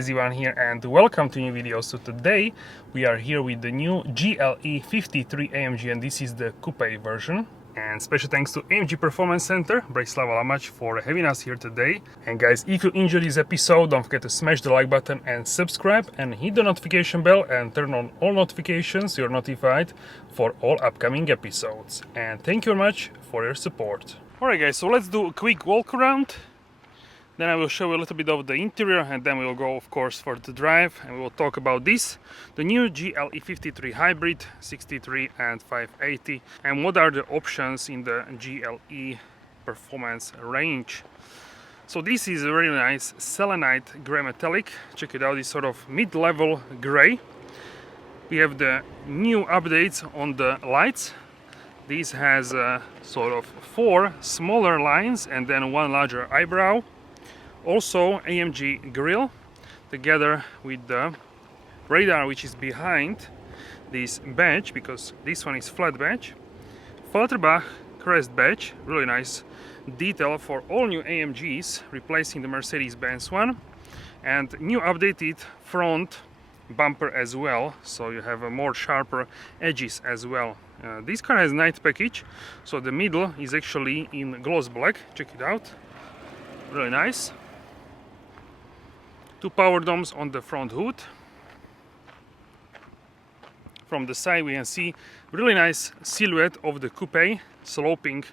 guys, Ivan here and welcome to new video. So today we are here with the new GLE 53 AMG and this is the Coupe version. And special thanks to AMG Performance Center, Bratislava-Lamac for having us here today. And guys, if you enjoyed this episode, don't forget to smash the like button and subscribe and hit the notification bell and turn on all notifications so you're notified for all upcoming episodes. And thank you very much for your support. Alright guys, so let's do a quick walk around. Then I will show you a little bit of the interior and then we will go of course for the drive and we will talk about this, the new GLE 53 Hybrid 63 and 580, and what are the options in the GLE performance range. So this is a very nice selenite grey metallic. Check it out, this sort of mid-level grey. We have the new updates on the lights. This has sort of 4 smaller lines and then 1 larger eyebrow. Also AMG grille together with the radar which is behind this badge, because this one is flat badge. AFFALTERBACH crest badge, really nice detail for all new AMGs, replacing the Mercedes-Benz one, and new updated front bumper as well, so you have a more sharper edges as well. This car has night package, so the middle is actually in gloss black. Check it out, really nice. 2 power domes on the front hood. From the side we can see really nice silhouette of the coupe sloping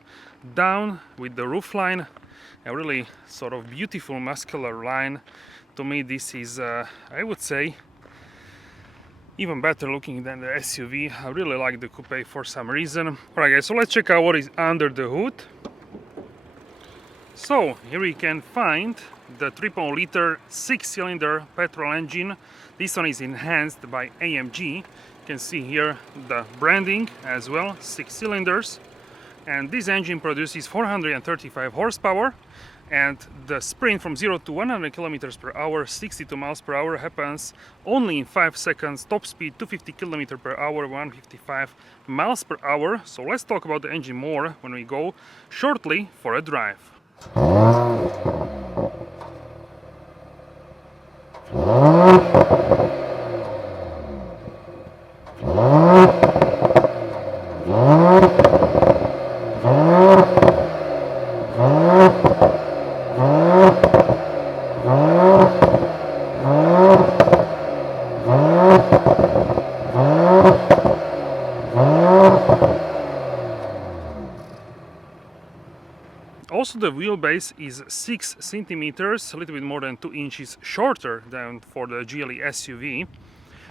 down with the roofline, a really sort of beautiful muscular line. To me this is I would say even better looking than the SUV. I really like the coupe for some reason. Alright guys, so let's check out what is under the hood. So here we can find the 3.0-liter 6-cylinder petrol engine. This one is enhanced by AMG. You can see here the branding as well, 6 cylinders. And this engine produces 435 horsepower, and the sprint from 0 to 100 kilometers per hour, 62 miles per hour happens only in 5 seconds. Top speed 250 kilometers per hour, 155 miles per hour. So let's talk about the engine more when we go shortly for a drive. Also the wheelbase is 6 centimeters, a little bit more than 2 inches shorter than for the GLE SUV.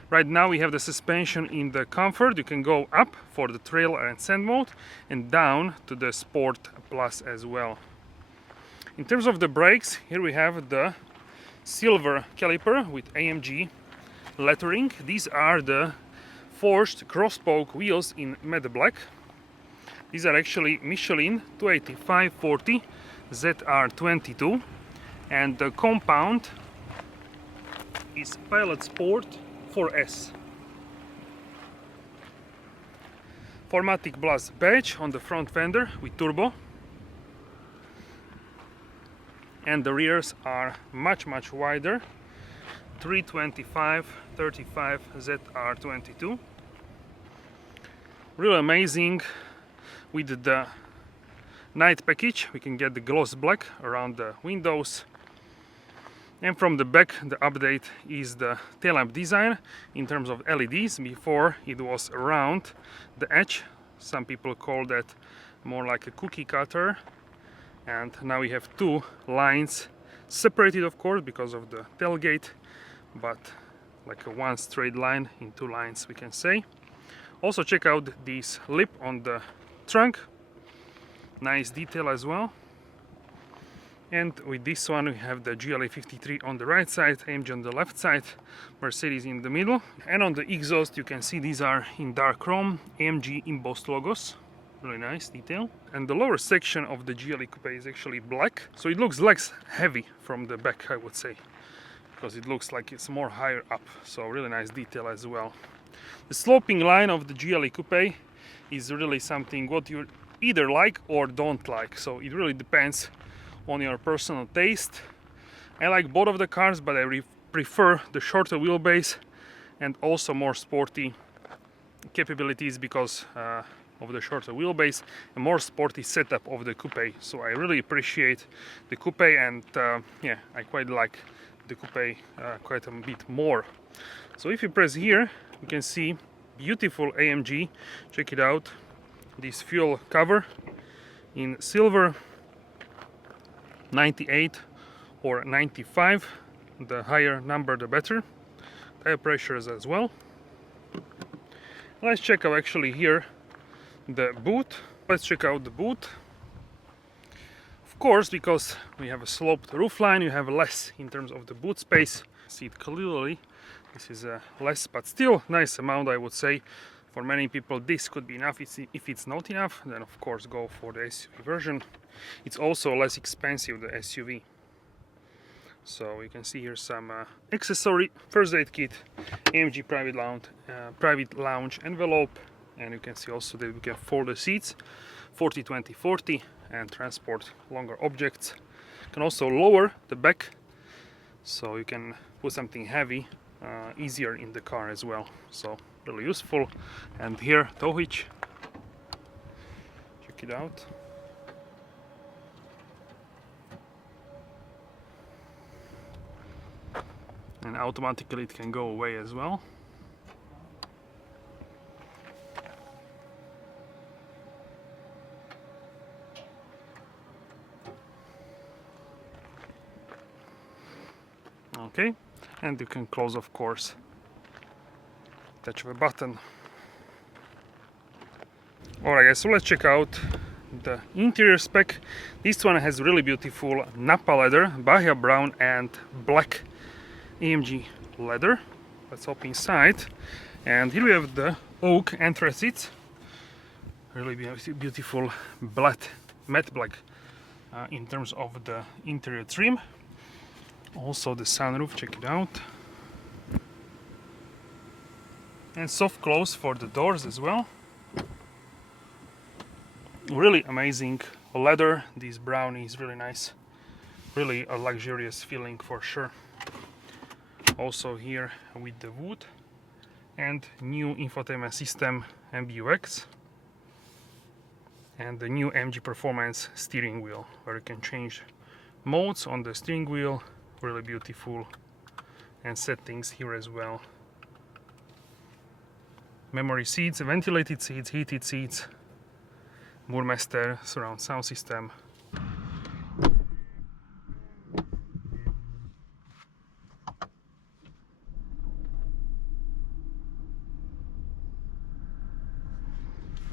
Right now we have the suspension in the comfort. You can go up for the trail and sand mode and down to the Sport Plus as well. In terms of the brakes, here we have the silver caliper with AMG lettering. These are the forged cross-spoke wheels in matte black. These are actually Michelin 285/40 ZR22, and the compound is Pilot Sport 4S. 4MATIC Plus badge on the front fender with turbo, and the rears are much wider, 325/35 ZR22. Really amazing. With the night package we can get the gloss black around the windows, and from the back the update is the tail lamp design in terms of LEDs. Before it was around the edge, some people call that more like a cookie cutter, and now we have 2 lines separated of course because of the tailgate, but like a 1 straight line in 2 lines we can say. Also check out this lip on the trunk, nice detail as well. And with this one we have the GLE 53 on the right side, AMG on the left side, Mercedes in the middle. And on the exhaust you can see these are in dark chrome, AMG embossed logos, really nice detail. And the lower section of the GLE Coupe is actually black, so it looks less heavy from the back, I would say, because it looks like it's more higher up, so really nice detail as well. The sloping line of the GLE Coupe is really something what you either like or don't like, so it really depends on your personal taste. I like both of the cars, but I prefer the shorter wheelbase and also more sporty capabilities because of the shorter wheelbase, a more sporty setup of the Coupe. So I really appreciate the Coupe, and yeah, I quite like the Coupe quite a bit more. So if you press here, you can see beautiful AMG. Check it out, this fuel cover in silver, 98 or 95, the higher number the better. Tire pressures as well. Let's check out actually here the boot. Let's check out the boot. Of course, because we have a sloped roofline, you have less in terms of the boot space. See it clearly. This is less, but still nice amount, I would say. For many people this could be enough. If it's not enough, then of course go for the SUV version. It's also less expensive, the SUV. So you can see here some accessory, first aid kit, AMG private lounge envelope, and you can see also that we can fold the seats 40, 20, 40 and transport longer objects. You can also lower the back, so you can put something heavy easier in the car as well. So really useful. And here tow hitch, check it out. And automatically it can go away as well. Okay, and you can close, of course, touch of a button. Alright guys, so let's check out the interior spec. This one has really beautiful Nappa leather, Bahia brown and black AMG leather. Let's hop inside, and here we have the oak anthracite, really beautiful matte black in terms of the interior trim. Also the sunroof, check it out, and soft close for the doors as well. Really amazing leather. This brown is really nice, really a luxurious feeling for sure. Also here with the wood and new infotainment system MBUX, and the new AMG Performance steering wheel where you can change modes on the steering wheel. Really beautiful, and settings here as well. Memory seats, ventilated seats, heated seats, Burmester surround sound system.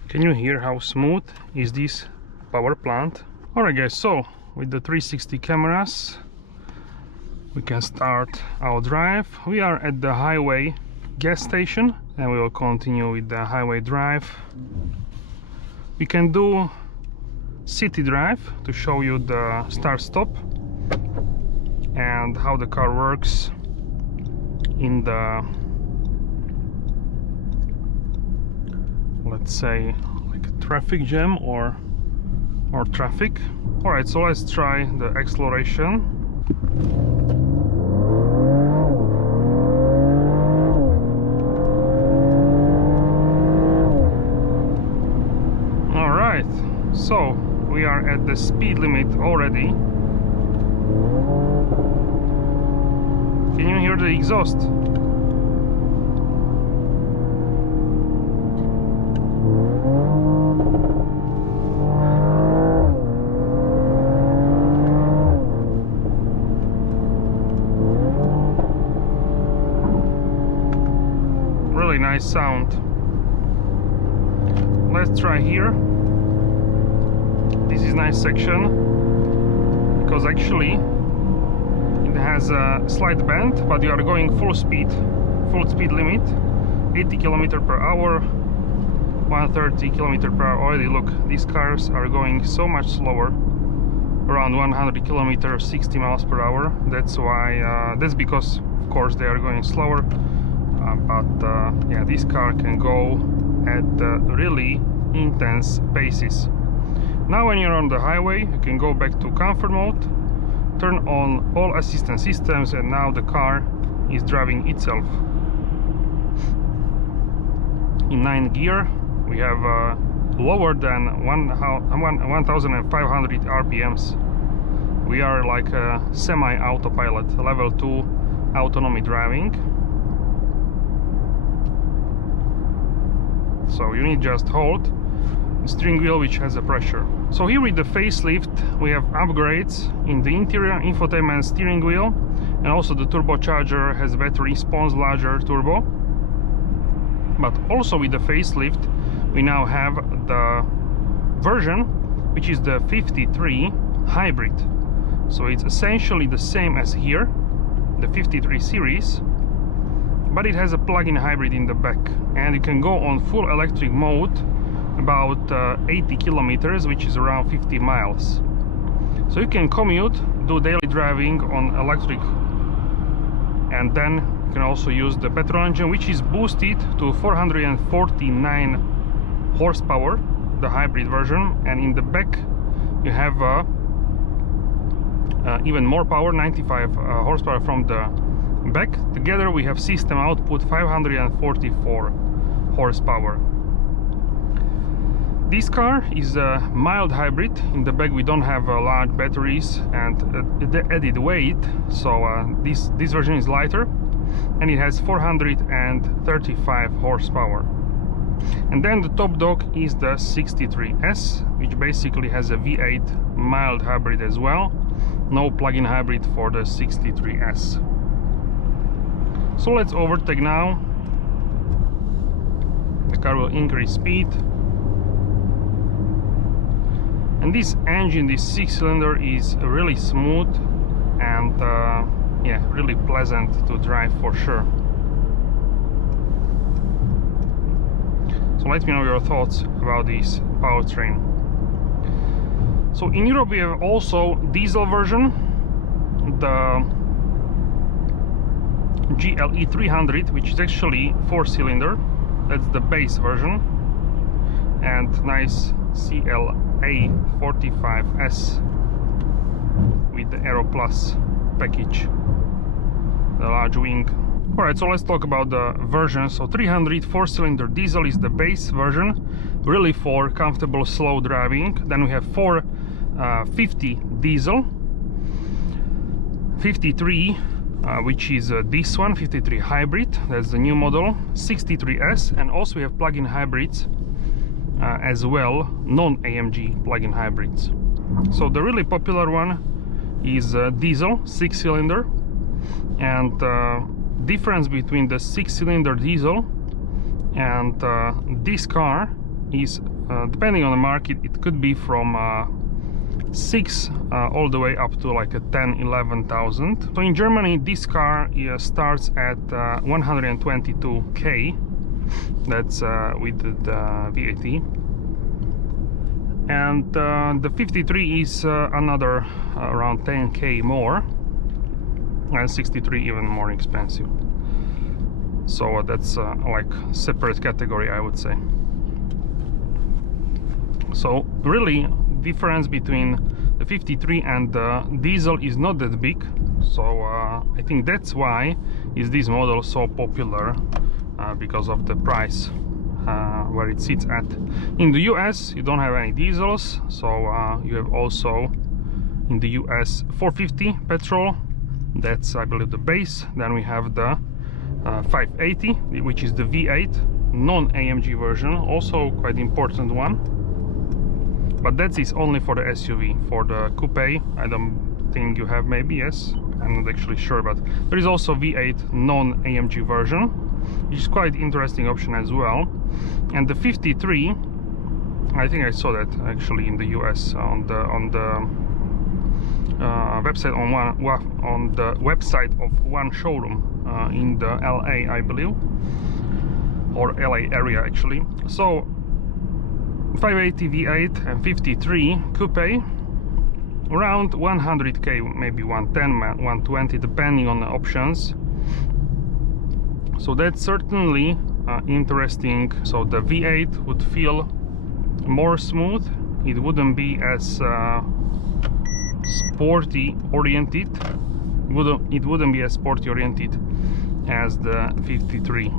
Can you hear how smooth is this power plant? Alright guys, so with the 360 cameras we can start our drive. We are at the highway gas station and we will continue with the highway drive. We can do city drive to show you the start stop and how the car works in the, let's say, like a traffic jam or traffic. Alright, so let's try the acceleration. Alright, so we are at the speed limit already. Can you hear the exhaust? Really nice sound. Let's try here. This is nice section because actually it has a slight bend, but you are going full speed limit, 80 km/h, 130 km/h already. Look, these cars are going so much slower, around 100 km, 60 mph. That's why, that's because of course they are going slower, but yeah, this car can go at really intense paces. Now when you're on the highway, you can go back to comfort mode, turn on all assistance systems, and now the car is driving itself. In 9th gear we have lower than 1500 RPMs. We are like a semi-autopilot, level 2 autonomy driving. So you need just hold the steering wheel, which has a pressure. So here with the facelift we have upgrades in the interior, infotainment, steering wheel, and also the turbocharger has better response, larger turbo. But also with the facelift we now have the version which is the 53 hybrid. So it's essentially the same as here, the 53 series, but it has a plug-in hybrid in the back, and you can go on full electric mode about 80 kilometers, which is around 50 miles. So you can commute, do daily driving on electric, and then you can also use the petrol engine, which is boosted to 449 horsepower, the hybrid version, and in the back you have even more power, 95 horsepower from the back. Together we have system output 544 horsepower. This car is a mild hybrid. In the back we don't have large batteries and the added weight, so this version is lighter, and it has 435 horsepower. And then the top dog is the 63S, which basically has a V8 mild hybrid as well. No plug-in hybrid for the 63S. So let's overtake now. The car will increase speed. And this engine, this 6-cylinder, is really smooth and yeah, really pleasant to drive for sure. So let me know your thoughts about this powertrain. So in Europe we have also diesel version, the GLE 300, which is actually 4-cylinder. That's the base version, and nice CLA 45S with the Aero Plus package, the large wing. Alright, so let's talk about the version. So 300 4-cylinder diesel is the base version, really for comfortable slow driving. Then we have 450 diesel, 53 which is this one, 53 hybrid, that's the new model, 63S, and also we have plug-in hybrids as well, non-AMG plug-in hybrids. So the really popular one is diesel 6-cylinder, and difference between the 6-cylinder diesel and this car is depending on the market, it could be from 6 all the way up to like a 10-11,000. So in Germany this car starts at 122k, that's with the VAT, and the 53 is another around 10k more, and 63 even more expensive. So that's like separate category, I would say. So really difference between the 53 and the diesel is not that big, so I think that's why is this model so popular, because of the price where it sits at. In the US you don't have any diesels, so you have also in the US 450 petrol, that's I believe the base. Then we have the 580, which is the V8 non-AMG version, also quite important one. But that is only for the SUV. For the coupe, I don't think you have, maybe, yes, I'm not actually sure, but there is also V8 non-AMG version, which is quite interesting option as well. And the 53, I think I saw that actually in the US on the website on the website of one showroom in the LA, I believe, or LA area actually. So 580 V8 and 53 coupe, around 100k, maybe 110, 120, depending on the options. So that's certainly interesting. So the V8 would feel more smooth, it wouldn't be as sporty oriented, it wouldn't be as sporty oriented as the 53.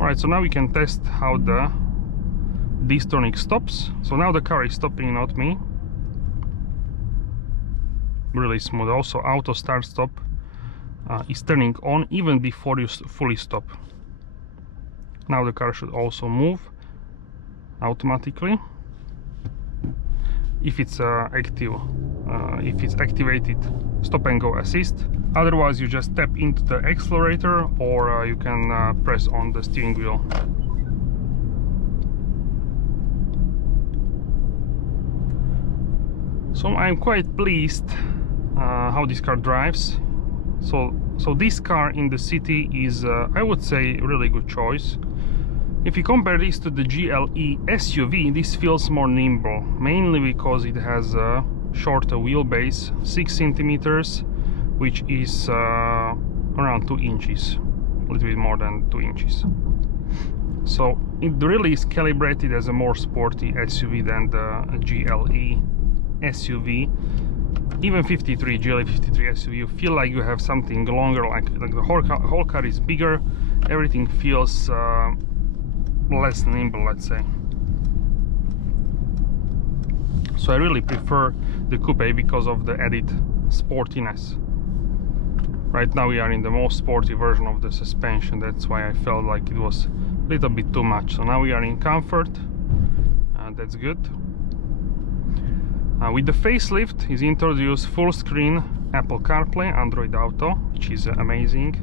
Alright, so now we can test how the D-Stonic stops. So now the car is stopping, not me. Really smooth. Also auto start stop is turning on even before you fully stop. Now the car should also move automatically if it's active, if it's activated stop and go assist. Otherwise you just tap into the accelerator, or you can press on the steering wheel. So I'm quite pleased how this car drives. So this car in the city is, I would say, a really good choice. If you compare this to the GLE SUV, this feels more nimble, mainly because it has a shorter wheelbase, 6 centimeters, which is around 2 inches, a little bit more than 2 inches. So it really is calibrated as a more sporty SUV than the GLE SUV. Even 53 GLE 53 SUV, you feel like you have something longer, like the whole car is bigger, everything feels less nimble, let's say. So I really prefer the Coupe because of the added sportiness. Right now we are in the most sporty version of the suspension, that's why I felt like it was a little bit too much. So now we are in comfort, that's good. With the facelift is introduced full screen Apple CarPlay, Android Auto, which is amazing.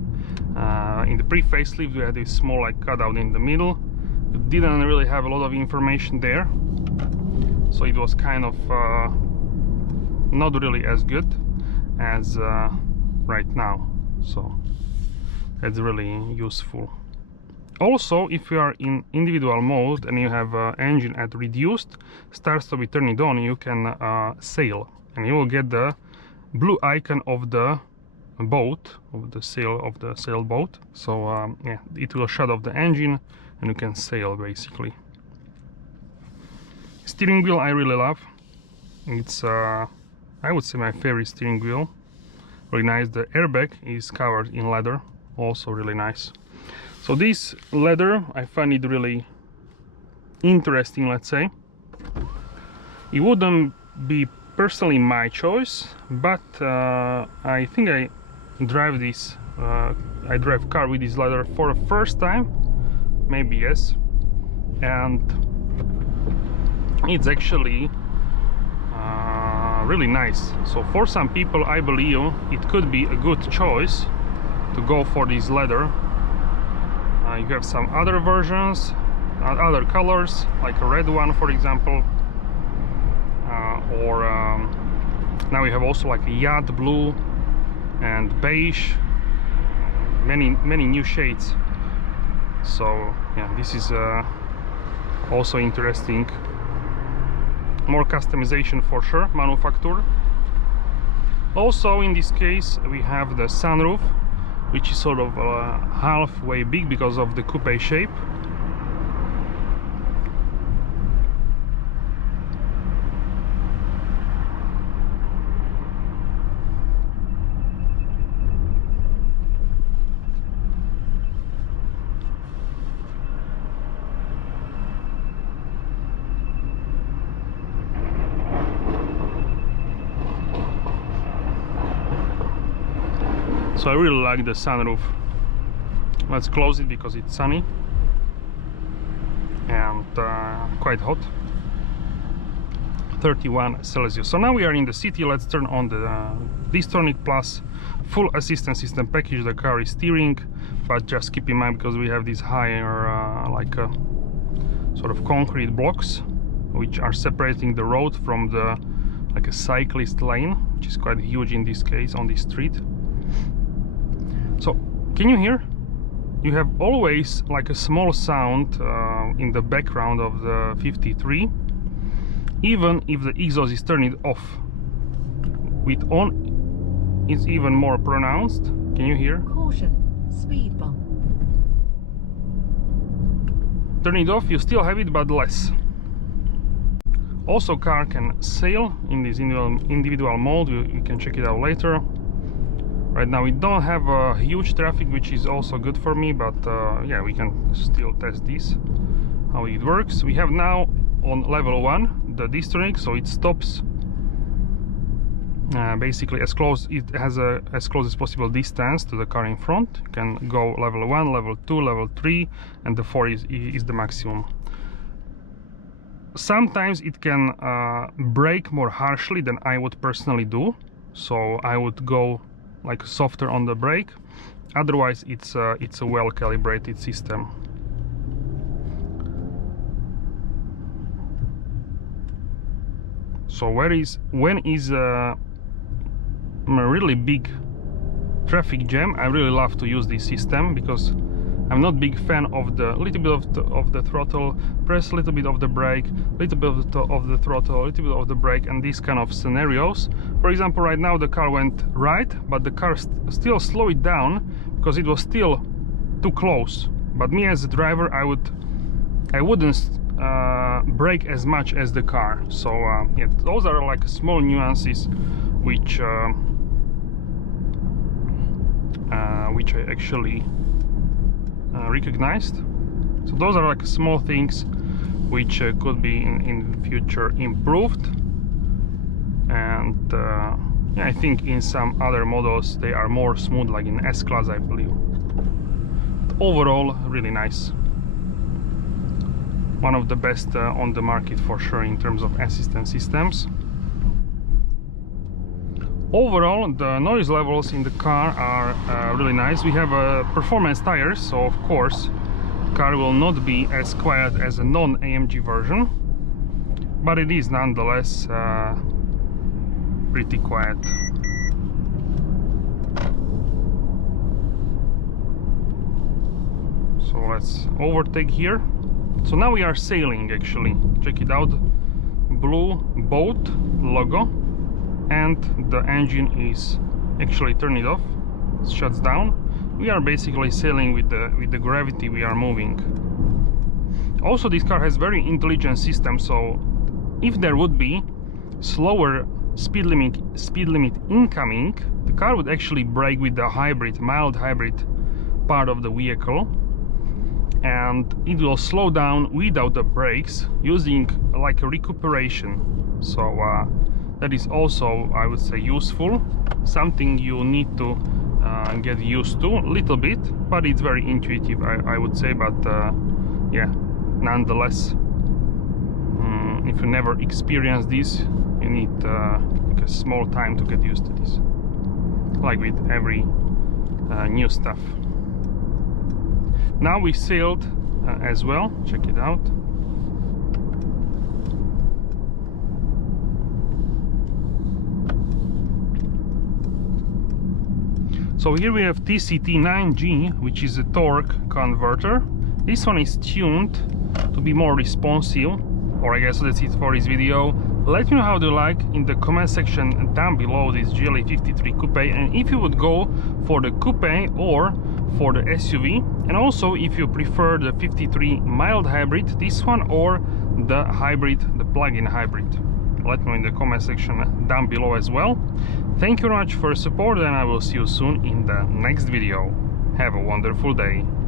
In the pre-facelift we had this small like cutout in the middle. It didn't really have a lot of information there, so it was kind of not really as good as right now, so that's really useful. Also, if you are in individual mode and you have engine at reduced, starts to be turned on, you can sail, and you will get the blue icon of the boat, of the sailboat. So yeah, it will shut off the engine and you can sail basically. Steering wheel I really love. It's I would say my favorite steering wheel. Really nice. The airbag is covered in leather, also really nice. So this leather, I find it really interesting, let's say. It wouldn't be personally my choice, but I think I drive this, I drive car with this leather for the first time, maybe yes, and it's actually really nice. So for some people, I believe it could be a good choice to go for this leather. You have some other versions, other colors, like a red one for example, or now we have also like a yacht blue and beige, many new shades. So yeah, this is also interesting. More customization for sure, manufacturer. Also in this case we have the sunroof, which is sort of halfway big because of the coupe shape. So I really like the sunroof. Let's close it because it's sunny and quite hot. 31 Celsius. So now we are in the city. Let's turn on the D-Stonic Plus full assistance system package. The car is steering, but just keep in mind because we have these higher like sort of concrete blocks which are separating the road from the like a cyclist lane, which is quite huge in this case on this street. So can you hear? You have always like a small sound in the background of the 53, even if the exhaust is turned off. With on, it's even more pronounced. Can you hear? Caution, speed bump. Turn it off, you still have it, but less. Also, car can sail in this individual mode. You can check it out later. Right now we don't have a huge traffic, which is also good for me, but yeah, we can still test this, how it works. We have now on level 1 the distance, so it stops basically as close, it has a as close as possible distance to the car in front. You can go level 1, level 2, level 3, and the 4 is the maximum. Sometimes it can brake more harshly than I would personally do, so I would go like softer on the brake. Otherwise it's a well calibrated system. So when is a really big traffic jam, I really love to use this system, because I'm not big fan of the little bit of the throttle, press a little bit of the brake, little bit of the throttle, little bit of the brake, and these kind of scenarios. For example, right now the car went right, but the car still slowed it down because it was still too close. But me as a driver, I wouldn't brake as much as the car. So yeah, those are like small nuances which I actually recognized. So those are like small things which could be in future improved, and yeah, I think in some other models they are more smooth, like in S-Class, I believe. But overall, really nice. One of the best on the market for sure in terms of assistance systems. Overall, the noise levels in the car are really nice. We have performance tires, so of course the car will not be as quiet as a non-AMG version, but it is nonetheless pretty quiet. So let's overtake here. So now we are sailing, actually. Check it out. Blue boat logo. And the engine is actually turned off, it shuts down. We are basically sailing with the gravity we are moving. Also, this car has very intelligent system, so if there would be slower speed limit incoming, the car would actually brake with the hybrid, mild hybrid part of the vehicle, and it will slow down without the brakes, using like a recuperation. So that is also, I would say, useful, something you need to get used to a little bit, but it's very intuitive, I would say. But yeah, nonetheless, if you never experience this, you need like a small time to get used to this, like with every new stuff. Now we sailed as well, check it out. So here we have TCT9G, which is a torque converter. This one is tuned to be more responsive, or I guess that's it for this video. Let me know how you like in the comment section down below this GLE 53 Coupe, and if you would go for the Coupe or for the SUV, and also if you prefer the 53 mild hybrid, this one, or the hybrid, the plug-in hybrid. Let me know in the comment section down below as well. Thank you very much for your support, and I will see you soon in the next video. Have a wonderful day.